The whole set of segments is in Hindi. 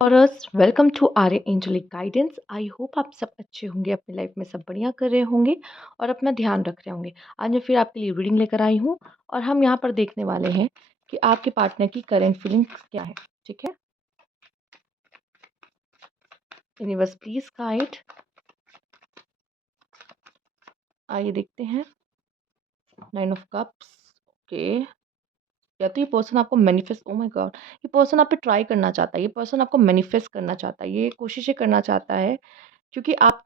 Aurus welcome to Arya angelic guidance. I hope आप सब अच्छे होंगे, अपनी लाइफ में सब बढ़िया कर रहे होंगे और अपना ध्यान रख रहे होंगे। आज मैं फिर आपके लिए रीडिंग लेकर आई हूँ और हम यहाँ पर देखने वाले हैं कि आपके पार्टनर की करेंट फीलिंग्स क्या है। ठीक है, यूनिवर्स प्लीज गाइड। आइए देखते हैं। 9 ऑफ कप्स। ओके, या तो ये पर्सन आपको मैनिफेस्ट, ओ माय गॉड, ये पर्सन आप पे ट्राई करना चाहता है, ये पर्सन आपको मैनिफेस्ट करना चाहता है, ये कोशिशें करना चाहता है क्योंकि आप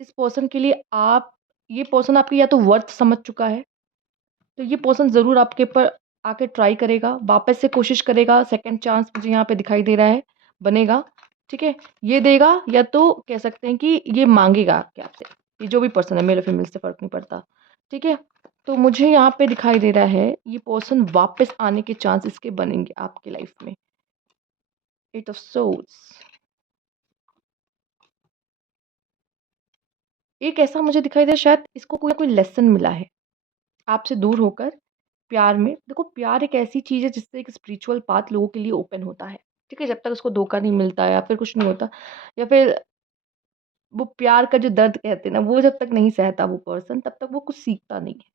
इस पर्सन के लिए आप ये पर्सन आपकी या तो वर्थ समझ चुका है, तो ये पर्सन ज़रूर आपके ऊपर आके ट्राई करेगा, वापस से कोशिश करेगा, सेकंड चांस मुझे यहाँ पे दिखाई दे रहा है बनेगा। ठीक है, ये देगा या तो कह सकते हैं कि ये मांगेगा क्या आपसे। ये जो भी पर्सन है, मेल और फीमेल से फ़र्क नहीं पड़ता। ठीक है, तो मुझे यहाँ पे दिखाई दे रहा है ये पर्सन वापस आने के चांस इसके बनेंगे आपकी लाइफ में। 8 ऑफ सोर्ड्स। एक ऐसा मुझे दिखाई दे, शायद इसको कोई ना कोई लेसन मिला है आपसे दूर होकर प्यार में। देखो, प्यार एक ऐसी चीज़ है जिससे एक स्पिरिचुअल पाथ लोगों के लिए ओपन होता है। ठीक है, जब तक उसको धोखा नहीं मिलता या फिर कुछ नहीं होता, या फिर वो प्यार का जो दर्द कहते हैं ना, वो जब तक नहीं सहता वो पर्सन, तब तक वो कुछ सीखता नहीं है।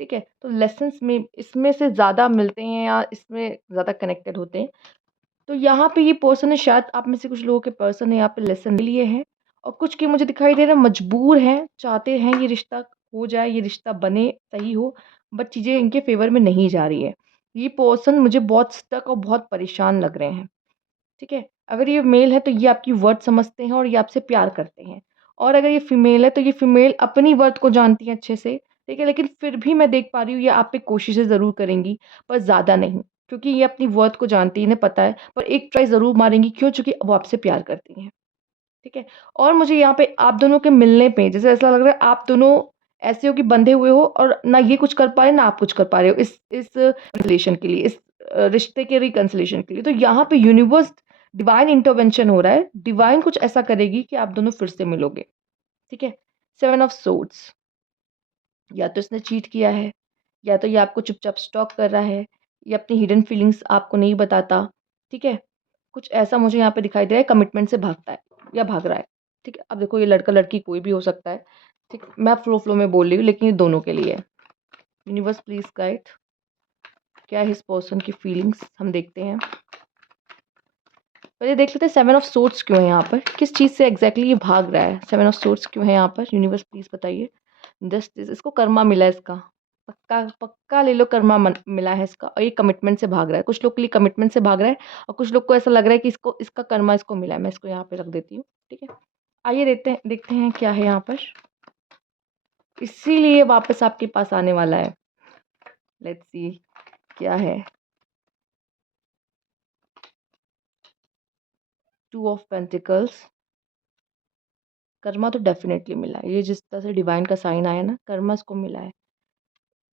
ठीक है, तो लेसन्स में इसमें से ज़्यादा मिलते हैं या इसमें ज़्यादा कनेक्टेड होते हैं। तो यहाँ पे ये पर्सन है, शायद आप में से कुछ लोगों के पर्सन है यहाँ पे लेसन ले लिए हैं, और कुछ के मुझे दिखाई दे रहा है मजबूर हैं, चाहते हैं ये रिश्ता हो जाए, ये रिश्ता बने, सही हो, बट चीज़ें इनके फेवर में नहीं जा रही है। ये पर्सन मुझे बहुत स्टक और बहुत परेशान लग रहे हैं। ठीक है, अगर ये मेल है तो ये आपकी वर्थ समझते हैं और ये आपसे प्यार करते हैं, और अगर ये फीमेल है तो ये फीमेल अपनी वर्थ को जानती है अच्छे से। ठीक है, लेकिन फिर भी मैं देख पा रही हूँ ये आप पे कोशिशें ज़रूर करेंगी, पर ज़्यादा नहीं, क्योंकि ये अपनी वर्थ को जानती है, इन्हें पता है, पर एक ट्राई ज़रूर मारेंगी। क्यों? चूँकि वो आपसे प्यार करती हैं। ठीक है, और मुझे यहाँ पे आप दोनों के मिलने पे जैसे ऐसा लग रहा है आप दोनों ऐसे हो कि बंधे हुए हो, और ना ये कुछ कर पा रहे ना आप कुछ कर पा रहे हो इस रिलेशन के लिए, इस रिश्ते के रिकंसिलिएशन के लिए। तो यहाँ पे यूनिवर्स डिवाइन इंटरवेंशन हो रहा है, डिवाइन कुछ ऐसा करेगी कि आप दोनों फिर से मिलोगे। ठीक है, 7 ऑफ सोर्ड्स। या तो इसने चीट किया है, या तो ये आपको चुपचाप स्टॉक कर रहा है, ये अपनी हिडन फीलिंग्स आपको नहीं बताता। ठीक है, कुछ ऐसा मुझे यहाँ पे दिखाई दे रहा है, कमिटमेंट से भागता है या भाग रहा है। ठीक है, अब देखो ये लड़का लड़की कोई भी हो सकता है। ठीक, मैं फ्लो में बोल रही हूँ लेकिन ये दोनों के लिए है। यूनिवर्स प्लीज गाइड, क्या है इस पर्सन की फीलिंग्स, हम देखते हैं। पहले देख लेते हैं 7 ऑफ सोर्ड्स क्यों है यहाँ पर, किस चीज़ से एग्जैक्टली ये भाग रहा है। 7 ऑफ सोर्ड्स क्यों है यहाँ पर, यूनिवर्स प्लीज बताइए। जस्टिस, इसको कर्मा मिला है इसका, पक्का पक्का ले लो, कर्मा मिला है इसका, और ये कमिटमेंट से भाग रहा है। कुछ लोग के लिए कमिटमेंट से भाग रहा है, और कुछ लोग को ऐसा लग रहा है कि इसको इसका कर्मा इसको मिला है। मैं इसको यहाँ पे रख देती हूँ। ठीक है, आइए देखते हैं क्या है यहाँ पर, इसीलिए वापस आपके पास आने वाला है। लेट्स सी क्या है। 2 ऑफ पेंटिकल्स। कर्मा तो डेफिनेटली मिला है, ये जिस तरह से डिवाइन का साइन आया ना, कर्मा इसको मिला है।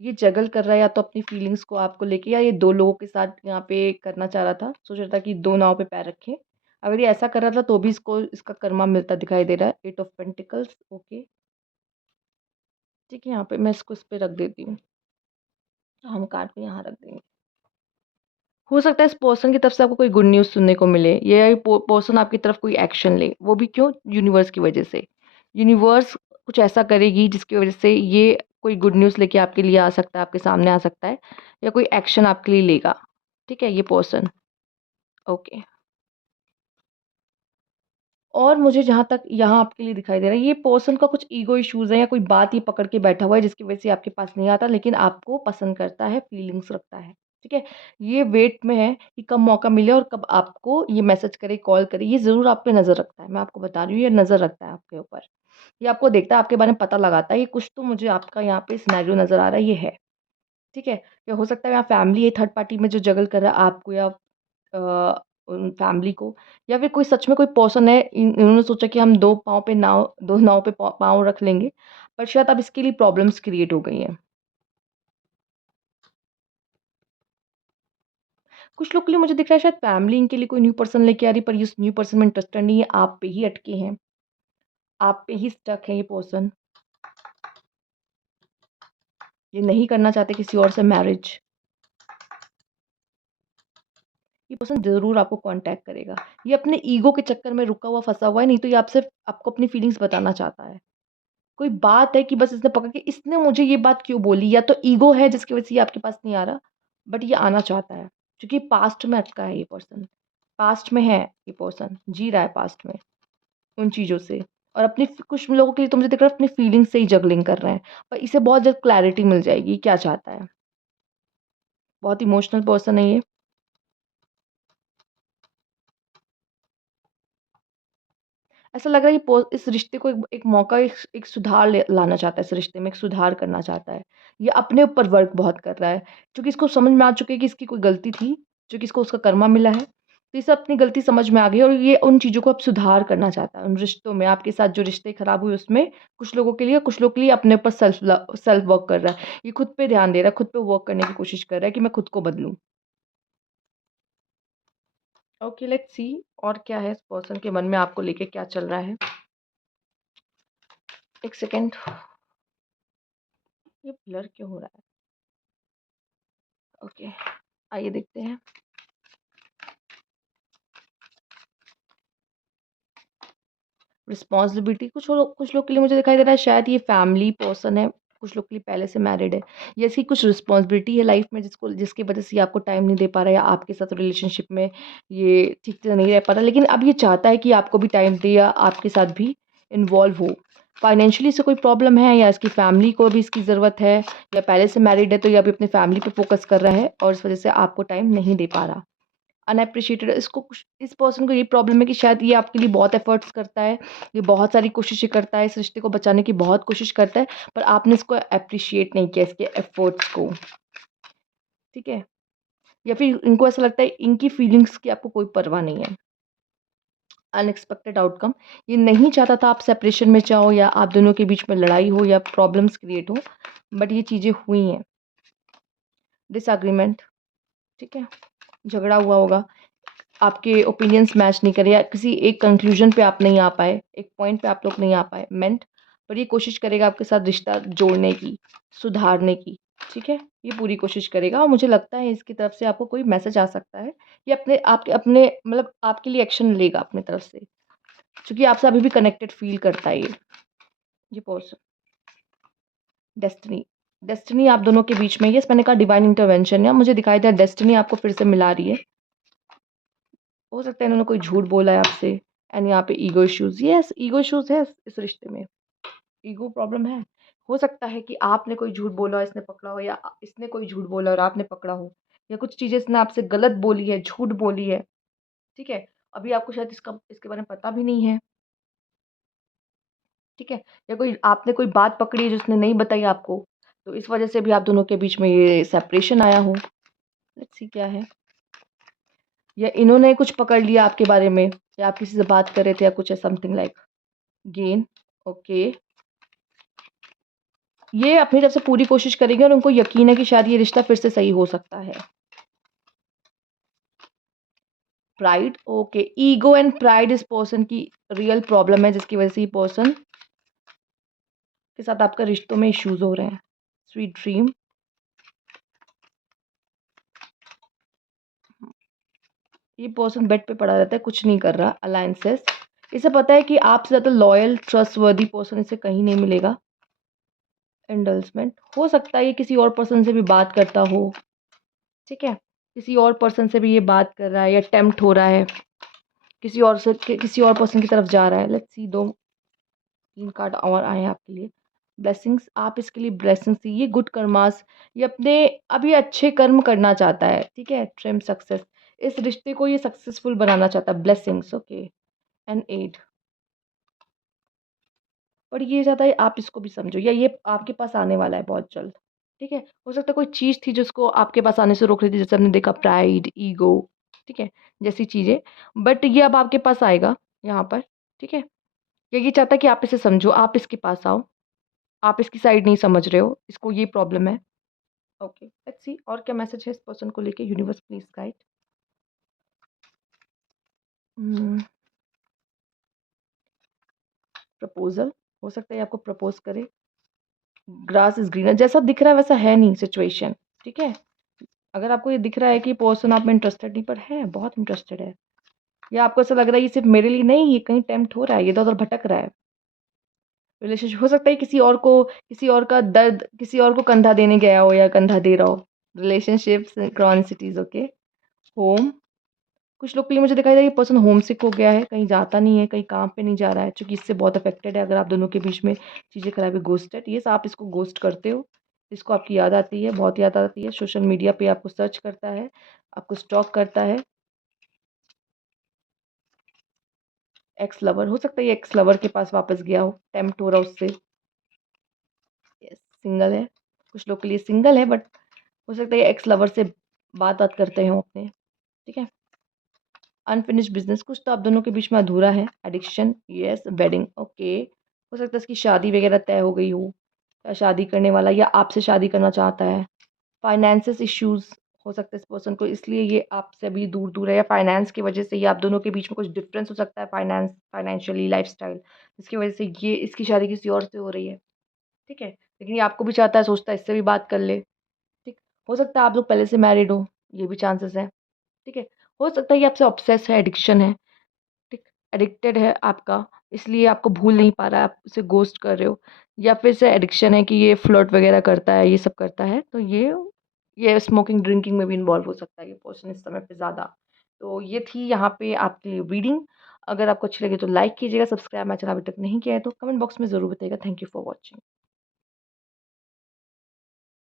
ये जगल कर रहा है या तो अपनी फीलिंग्स को आपको लेके, या ये दो लोगों के साथ यहाँ पे करना चाह रहा था, सोच रहा था कि दो नाव पे पैर रखे। अगर ये ऐसा कर रहा था तो भी इसको इसका कर्मा मिलता दिखाई दे रहा है। 8 ऑफ पेंटिकल्स। ओके, ठीक है, यहाँ पे मैं इसको इस पे रख देती हूँ, तो हम कार्ड को यहाँ रख देंगे। हो सकता है इस पर्सन की तरफ से आपको कोई गुड न्यूज़ सुनने को मिले, ये पर्सन आपकी तरफ कोई एक्शन ले, वो भी क्यों? यूनिवर्स की वजह से। यूनिवर्स कुछ ऐसा करेगी जिसकी वजह से ये कोई गुड न्यूज़ लेके आपके लिए आ सकता है, आपके सामने आ सकता है, या कोई एक्शन आपके लिए लेगा। ठीक है, ये पर्सन। ओके, और मुझे जहाँ तक यहाँ आपके लिए दिखाई दे रहा है, ये पर्सन का कुछ ईगो इश्यूज़ है, या कोई बात ये पकड़ के बैठा हुआ है जिसकी वजह से आपके पास नहीं आता, लेकिन आपको पसंद करता है, फीलिंग्स रखता है। ठीक है, ये वेट में है कि कब मौका मिले और कब आपको ये मैसेज करे, कॉल करे, ये ज़रूर आप पे नज़र रखता है। मैं आपको बता रही हूँ, ये नज़र रखता है आपके ऊपर, ये आपको देखता है, आपके बारे में पता लगाता है, ये कुछ तो मुझे आपका यहाँ पे सिनेरियो नज़र आ रहा है, ये है। ठीक है, या हो सकता है यहाँ फैमिली है, थर्ड पार्टी में जो जगल कर रहा है आपको, या उन फैमिली को, या फिर कोई सच में कोई पर्सन है, इन्होंने सोचा कि हम दो नाव पे पाँव रख लेंगे, पर शायद अब इसके लिए प्रॉब्लम्स क्रिएट हो गई हैं। कुछ लोग के लिए मुझे दिख रहा है शायद फैमिली इनके लिए कोई न्यू पर्सन लेके आ रही है, पर ये उस न्यू पर्सन में इंटरेस्टेड नहीं है, आप पे ही अटके हैं, आप पे ही स्टक है ये पर्सन। ये नहीं करना चाहते किसी और से मैरिज। ये पर्सन ज़रूर आपको कॉन्टैक्ट करेगा। ये अपने ईगो के चक्कर में रुका हुआ, फँसा हुआ है, नहीं तो ये आपसे आपको अपनी फीलिंग्स बताना चाहता है। कोई बात है कि बस इसने पकड़ के इसने मुझे ये बात क्यों बोली, या तो ईगो है जिसकी वज़ह से ये आपके पास नहीं आ रहा, बट ये आना चाहता है। क्योंकि पास्ट में अटका है ये पर्सन। पास्ट में है ये पर्सन, जी रहा है पास्ट में उन चीज़ों से, और अपनी कुछ लोगों के लिए तो मुझे दिख रहा है अपनी फीलिंग्स से ही जगलिंग कर रहे हैं। पर इसे बहुत जल्द क्लैरिटी मिल जाएगी, क्या चाहता है। बहुत इमोशनल पर्सन है ये। ऐसा लग रहा है ये इस रिश्ते को एक मौका, एक सुधार लाना चाहता है, इस रिश्ते में एक सुधार करना चाहता है। ये अपने ऊपर वर्क बहुत कर रहा है, क्योंकि इसको समझ में आ चुकी है कि इसकी कोई गलती थी, जो कि इसको उसका कर्मा मिला है। तो इसे अपनी गलती समझ में आ गई है, और ये उन चीज़ों को अब सुधार करना चाहता है। उन रिश्तों में, आपके साथ जो रिश्ते खराब हुए उसमें, कुछ लोग के लिए अपने ऊपर सेल्फ वर्क कर रहा है। ये खुद पे ध्यान दे रहा है, खुद पे वर्क करने की कोशिश कर रहा है कि मैं खुद को बदलूँ। ओके, लेट्स सी और क्या है इस पर्सन के मन में आपको लेके क्या चल रहा है। 1 सेकंड। ये ब्लर क्यों हो रहा है? ओके, आइए देखते हैं। रिस्पॉन्सिबिलिटी कुछ लोग के लिए मुझे दिखाई दे रहा है, शायद ये फैमिली पर्सन है, कुछ लोग के लिए पहले से मैरिड है, या इसकी कुछ रिस्पॉन्सिबिलिटी है लाइफ में जिसकी वजह से ये आपको टाइम नहीं दे पा रहा है, या आपके साथ रिलेशनशिप में ये ठीक से नहीं रह पा रहा, लेकिन अब ये चाहता है कि आपको भी टाइम दे या आपके साथ भी इन्वॉल्व हो। फाइनेंशियली से कोई प्रॉब्लम है, या इसकी फैमिली को भी इसकी ज़रूरत है, या पहले से मैरिड है तो ये अभी अपनी फैमिली पे फोकस कर रहा है और इस वजह से आपको टाइम नहीं दे पा रहा। अनएप्रिशिएटेड, इसको कुछ इस पर्सन को ये प्रॉब्लम है कि शायद ये आपके लिए बहुत एफर्ट्स करता है, ये बहुत सारी कोशिशें करता है, इस रिश्ते को बचाने की बहुत कोशिश करता है, पर आपने इसको एप्रिशिएट नहीं किया, इसके एफर्ट्स को, ठीक है? या फिर इनको ऐसा लगता है इनकी फीलिंग्स की आपको कोई परवाह नहीं है। अनएक्सपेक्टेड आउटकम, ये नहीं चाहता था आप सेपरेशन में जाओ, या आप दोनों के बीच में लड़ाई हो, या प्रॉब्लम्स क्रिएट हो, बट ये चीज़ें हुई हैं। डिसएग्रीमेंट, ठीक है? झगड़ा हुआ होगा, आपके ओपिनियंस मैच नहीं करे, या किसी एक कंक्लूजन पे आप नहीं आ पाए, एक पॉइंट पे आप लोग नहीं आ पाए मेंट, पर ये कोशिश करेगा आपके साथ रिश्ता जोड़ने की, सुधारने की, ठीक है? ये पूरी कोशिश करेगा, और मुझे लगता है इसकी तरफ से आपको कोई मैसेज आ सकता है, ये अपने मतलब आपके लिए एक्शन लेगा अपनी तरफ से, क्योंकि आपसे अभी भी कनेक्टेड फील करता है ये पर्सन। डेस्टिनी, डेस्टिनी आप दोनों के बीच में, यस मैंने कहा डिवाइन इंटरवेंशन है, मुझे दिखाई दे डेस्टिनी आपको फिर से मिला रही है। हो सकता है इन्होंने कोई झूठ बोला है आपसे, एंड यहाँ पे ego issues, yes ego issues है इस रिश्ते में, ईगो प्रॉब्लम है। हो सकता है कि आपने कोई झूठ बोला और इसने पकड़ा हो, या इसने कोई झूठ बोला और आपने पकड़ा हो, या कुछ चीज़ें इसने आपसे गलत बोली है, झूठ बोली है, ठीक है? अभी आपको शायद इसके बारे में पता भी नहीं है, ठीक है? या कोई आपने कोई बात पकड़ी है जो उसने नहीं बताई आपको, तो इस वजह से भी आप दोनों के बीच में ये सेपरेशन आया हो। लेट्स सी क्या है। या इन्होंने कुछ पकड़ लिया आपके बारे में, या आप किसी से बात कर रहे थे, या कुछ है समथिंग लाइक गेन, ओके। ये अपनी तरफ से पूरी कोशिश करेंगे, और उनको यकीन है कि शायद ये रिश्ता फिर से सही हो सकता है। Pride, okay, ego and pride इस पर्सन की रियल प्रॉब्लम है, जिसकी वजह से ये पर्सन के साथ आपका रिश्तों में इश्यूज हो रहे हैं। स्वीट ड्रीम, ये पर्सन बेड पे पड़ा रहता है, कुछ नहीं कर रहा। अलायंसेस, इसे पता है कि आपसे ज़्यादा लॉयल ट्रस्टवर्दी पर्सन इसे कहीं नहीं मिलेगा। इंडल्जमेंट, हो सकता है ये किसी और पर्सन से भी बात करता हो, ठीक है? किसी और पर्सन से भी ये बात कर रहा है, या टेम्प्ट हो रहा है, किसी और पर्सन की तरफ जा रहा है। लेट्स सी, 3 कार्ड और आए हैं आपके लिए। ब्लेसिंग्स, आप इसके लिए ब्लेसिंग्स दी, ये गुड कर्मास, ये अपने अभी अच्छे कर्म करना चाहता है, ठीक है? ट्रिम सक्सेस, इस रिश्ते को ये सक्सेसफुल बनाना चाहता है। ब्लेसिंग्स, ओके, एंड एड, और ये चाहता है आप इसको भी समझो, या ये आपके पास आने वाला है बहुत जल्द, ठीक है? हो सकता है कोई चीज़ थी जिसको आपके पास आने से रोक रही थी, जैसे हमने देखा प्राइड, ईगो, ठीक है? जैसी चीज़ें, बट ये अब आपके पास आएगा यहाँ पर, ठीक है? या ये चाहता है कि आप इसे समझो, आप इसके पास आओ, आप इसकी साइड नहीं समझ रहे हो, इसको ये प्रॉब्लम है। ओके, लेट्स सी और क्या मैसेज है इस पर्सन को लेके, यूनिवर्स प्लीज गाइड। प्रपोजल, हो सकता है ये आपको प्रपोज करे। ग्रास इज ग्रीनर, जैसा दिख रहा है वैसा है नहीं सिचुएशन, ठीक है? अगर आपको ये दिख रहा है कि पर्सन आप में इंटरेस्टेड नहीं पर है, बहुत इंटरेस्टेड है, या आपको ऐसा लग रहा है ये सिर्फ़ मेरे लिए नहीं, ये कहीं टेम्प्ट हो रहा है, ये इधर-उधर भटक रहा है। रिलेशनशिप हो सकता है किसी और का दर्द किसी और को कंधा देने गया हो या कंधा दे रहा हो। Relationships, synchronicities, okay. होम, कुछ लोग के लिए मुझे दिखाई दे रहा है ये पर्सन होमसिक हो गया है, कहीं जाता नहीं है, कहीं काम पे नहीं जा रहा है, चूँकि इससे बहुत अफेक्टेड है। अगर आप दोनों के बीच में चीज़ें खराब है, घोस्टेड, येस आप इसको घोस्ट करते हो, इसको आपकी याद आती है, बहुत याद आती है, सोशल मीडिया पे आपको सर्च करता है, आपको स्टॉक करता है। एक्स लवर, हो सकता है ये एक्स लवर के पास वापस गया हो, टेम्प्ट हो रहा हो उससे। यस, सिंगल है, कुछ लोग के लिए सिंगल है बट हो सकता है ये एक्स लवर से बात-वात करते हों अपने, ठीक है? अनफिनिश्ड बिज़नेस, कुछ तो आप दोनों के बीच में अधूरा है। Addiction, yes. Wedding, okay. हो सकता है इसकी शादी वगैरह तय हो गई हो, या शादी करने वाला या आपसे शादी करना चाहता है। फाइनेंसेस इश्यूज़, हो सकता है इस पर्सन को इसलिए ये आपसे अभी दूर-दूर है, या फाइनेंस की वजह से ये आप दोनों के बीच में कुछ डिफरेंस हो सकता है, फाइनेंशियली, लाइफ़स्टाइल, जिसकी वजह से ये इसकी शादी किसी और से हो रही है, ठीक है? लेकिन ये आपको भी चाहता है, सोचता है इससे भी बात कर ले, ठीक? हो सकता है आप लोग पहले से मैरिड हो, ये भी चांसेस है, ठीक है? हो सकता है ये आपसे ऑब्सेस है, एडिक्शन है, ठीक, एडिक्टेड है आपका, इसलिए आपको भूल नहीं पा रहा है, आप उसे घोस्ट कर रहे हो, या फिर से एडिक्शन है कि ये फ्लर्ट वगैरह करता है, ये सब करता है, तो ये स्मोकिंग, ड्रिंकिंग में भी इन्वॉल्व हो सकता है ये पर्सन इस समय पे ज़्यादा। तो ये थी यहाँ पे आपकी रीडिंग। अगर आपको अच्छी लगी तो लाइक कीजिएगा, सब्सक्राइब मेरा चैनल अभी तक नहीं किया है तो कमेंट बॉक्स में ज़रूर बताइएगा। Thank you for watching.